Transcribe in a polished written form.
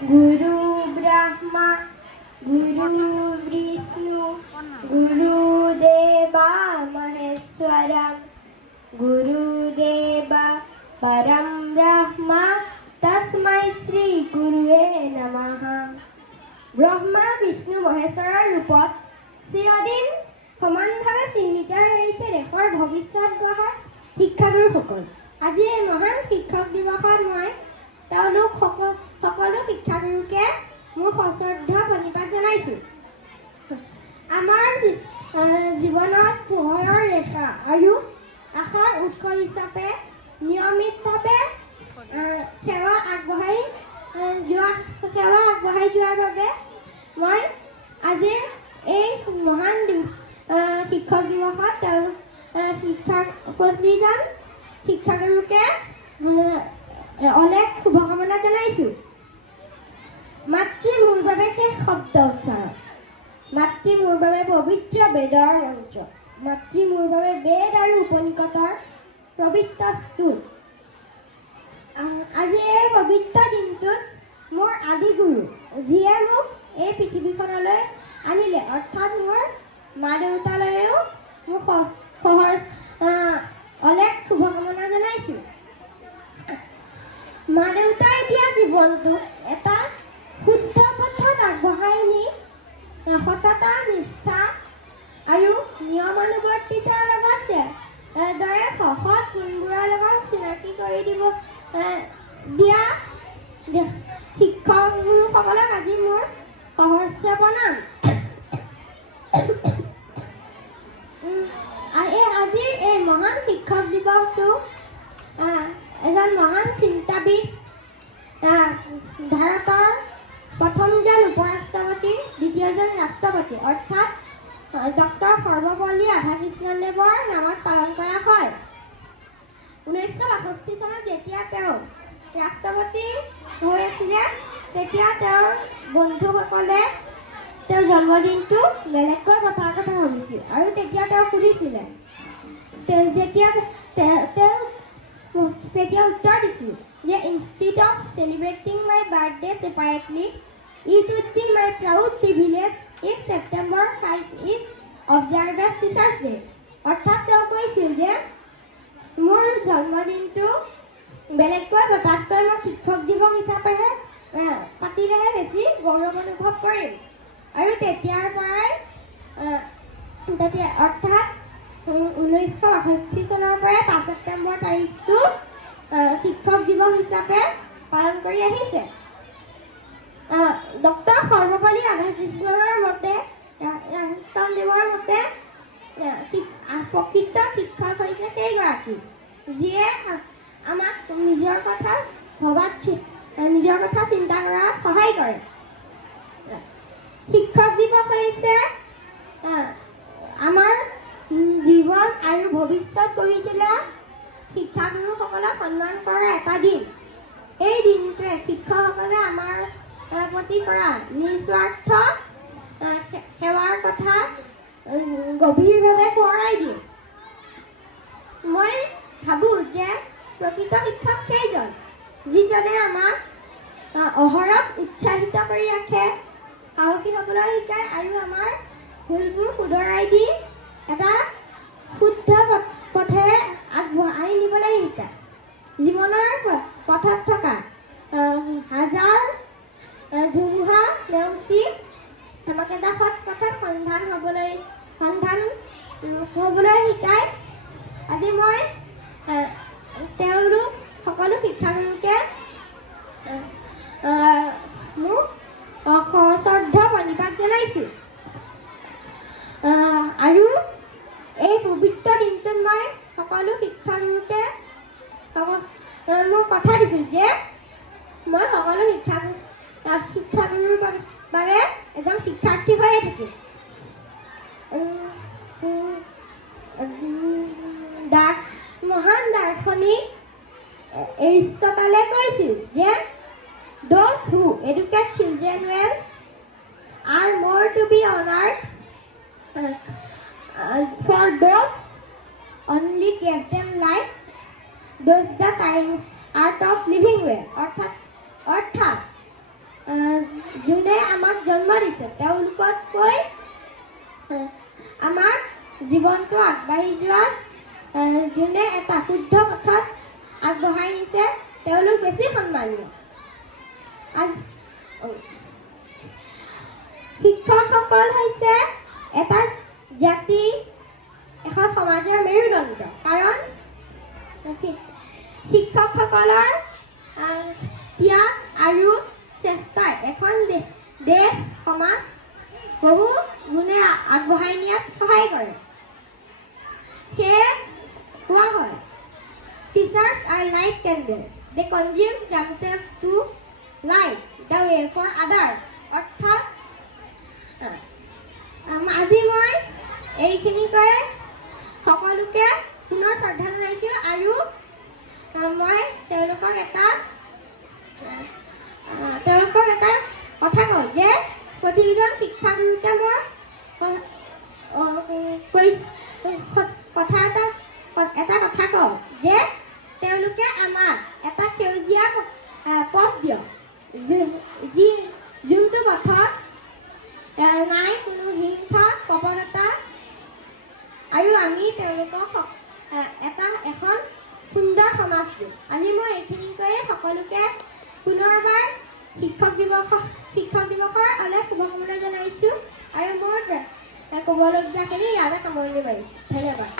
गुरु ब्रह्मा गुरु विष्णु गुरुदेवा महेश्वरम गुरुदेव परम ब्रह्म तस्मै श्री गुरुवे नमः। ब्रह्मा विष्णु महेশ্বৰৰ ৰূপত চিৰদিন সমানভাৱে চিহ্নিত হৈ আহিছে দেশৰ ভৱিষ্যত গঢ়াৰ শিক্ষাগুৰুসকল। আজি এই মহান শিক্ষক দিৱসত মই তেওঁলোক সকলো শিক্ষাগুৰুকে মোৰ সশ্ৰদ্ধ প্ৰণিপাত জনাইছোঁ। আমাৰ জীৱনত পোহৰৰ ৰেখা আৰু আশাৰ উৎস হিচাপে নিয়মিতভাৱে সেৱা আগবঢ়াই যোৱাৰ বাবে মই আজি এই মহান শিক্ষক দিৱসত তেওঁলোক প্ৰতিজন শিক্ষাগুৰুকে অনেক শুভকামনা জনাইছোঁ। মাতৃ মোৰ বাবে শেষ শব্দ উচ্চাৰণ, মাতৃ মোৰ বাবে পবিত্ৰ বেদৰ মন্ত্ৰ, মাতৃ মোৰ বাবে বেদ আৰু উপনিষদৰ পবিত্ৰ স্তুত। আজি এই পবিত্ৰ দিনটোত মোৰ আদিগুৰু যিয়ে মোক এই পৃথিৱীখনলৈ আনিলে অৰ্থাৎ মোৰ মা দেউতালৈও মোক অনেক শুভকামনা জনাইছোঁ। মা দেউতাই দিয়া জীৱনটোক এটা শুদ্ধ পথত আগবঢ়াই নি সততা নিষ্ঠা আৰু নিয়মানুৱৰ্তিতাৰ লগতে দৰে সহজ গুণবোৰৰ লগত চিনাকি কৰি দিয়া শিক্ষক গুৰুসকলক আজি মোৰ সহস্ৰ প্ৰণাম। আজিৰ এই মহান শিক্ষক দিৱসটো এজন মহান চিন্তাবিদ ভাৰতৰ প্ৰথমজন উপৰাষ্ট্ৰপতি দ্বিতীয়জন ৰাষ্ট্ৰপতি অৰ্থাৎ ডক্টৰ সৰ্বপল্লী ৰাধাকৃষ্ণদেৱৰ নামত পালন কৰা হয়। 1962 চনত যেতিয়া তেওঁ ৰাষ্ট্ৰপতি হৈ আছিলে তেতিয়া তেওঁৰ বন্ধুসকলে তেওঁৰ জন্মদিনটো বেলেগকৈ পতাৰ কথা ভাবিছিল আৰু তেতিয়া তেওঁ সুধিছিলে তেতিয়া উত্তৰ দিছিল যে instead of celebrating my birthday separately, it would be my proud privilege if September 5 is observed as Teachers Day. অৰ্থাৎ তেওঁ কৈছিল যে মোৰ জন্মদিনটো বেলেগকৈ পতাতকৈ মই শিক্ষক দিৱস হিচাপেহে পাতিলেহে বেছি গৌৰৱ অনুভৱ কৰিম। আৰু তেতিয়াৰ পৰাই অৰ্থাৎ 1962 চনৰ পৰাই 5 ছেপ্টেম্বৰ তাৰিখটো শিক্ষক দিৱস হিচাপে পালন কৰি আহিছে। ডক্টৰ সৰ্বপল্লী ৰাধাকৃষ্ণদেৱৰ মতে প্ৰকৃত শিক্ষক হৈছে সেইগৰাকী যিয়ে আমাক নিজৰ কথা চিন্তা কৰাত সহায় কৰে। শিক্ষক দিৱস হৈছে আমাৰ জীৱন আৰু ভৱিষ্যত গঢ়ি তোলা শিক্ষাগুৰুসকলক সন্মান কৰাৰ এটা দিন। এই দিনটোৱে শিক্ষকসকলে আমাৰ প্ৰতি কৰা নিস্বাৰ্থ সেৱাৰ কথা গভীৰভাৱে সোঁৱৰাই দিয়ে। মই ভাবোঁ যে প্ৰকৃত শিক্ষক সেইজন যিজনে আমাক অহৰহ উৎসাহিত কৰি ৰাখে, সাহসী হ'বলৈ শিকায় আৰু আমাৰ ভুলবোৰ শুধৰাই দি এটা শুদ্ধ পথেৰে আগবঢ়াই নিবলৈ শিকায়। জীৱনৰ পথত থকা হাজাৰ ধুমুহা নেওচি আমাক এটা সৎ পথত সন্ধান হ'বলৈ শিকায়। আজি মই তেওঁলোক সকলো শিক্ষাগুৰুকে মোক সশ্ৰদ্ধ প্ৰণিপাত জনাইছোঁ। আৰু এই পবিত্ৰ দিনটোত মই সকলো শিক্ষাগুৰুকে মই কথা দিছোঁ যে মই সকলো শিক্ষাগুৰুৰ বাবে এজন শিক্ষাৰ্থী হৈয়ে থাকিম। মহান দাৰ্শনিক এৰিষ্টটলে কৈছিল যে those who educate children well are more to be honored for those only gave them life, those the kind art of living well. অর্থাৎ জীৱনটো আগবাঢ়ি যোৱাত যোনে এটা শুদ্ধ পথত আগবঢ়াই নিছে তেওঁলোক বেছি সন্মানীয়। শিক্ষকসকল হৈছে এটা জাতি এখন সমাজৰ মেৰুদণ্ড, কাৰণ শিক্ষকসকলৰ ত্যাগ আৰু চেষ্টাই এখন দেশ সমাজ বহু গুণে আগবঢ়াই নিয়াত সহায় কৰে। সেয়ে কোৱা হয়, teachers are like candles, they consume themselves to light the way for others. অৰ্থাৎ আজি মই এইখিনিকৈ সকলোকে পুনৰ শ্ৰদ্ধা জনাইছোঁ আৰু মই তেওঁলোকক এটা কথা কওঁ যে প্ৰতিজন শিক্ষাগুৰুকে মই এটা কথা কওঁ যে তেওঁলোকে আমাক এটা সেউজীয়া পথ দিয়ক, যোনটো পথত নাই কোনো হিংসা কপটতা, আৰু আমি তেওঁলোকক এখন সুন্দৰ সমাজ দিওঁ। আজি মই এইখিনিকৈয়ে সকলোকে পুনৰবাৰ শিক্ষক দিৱসৰ অলেখ শুভকামনা জনাইছোঁ আৰু মোৰ ক'বলগীয়াখিনি ইয়াতে সামৰণি মাৰিছোঁ। ধন্যবাদ।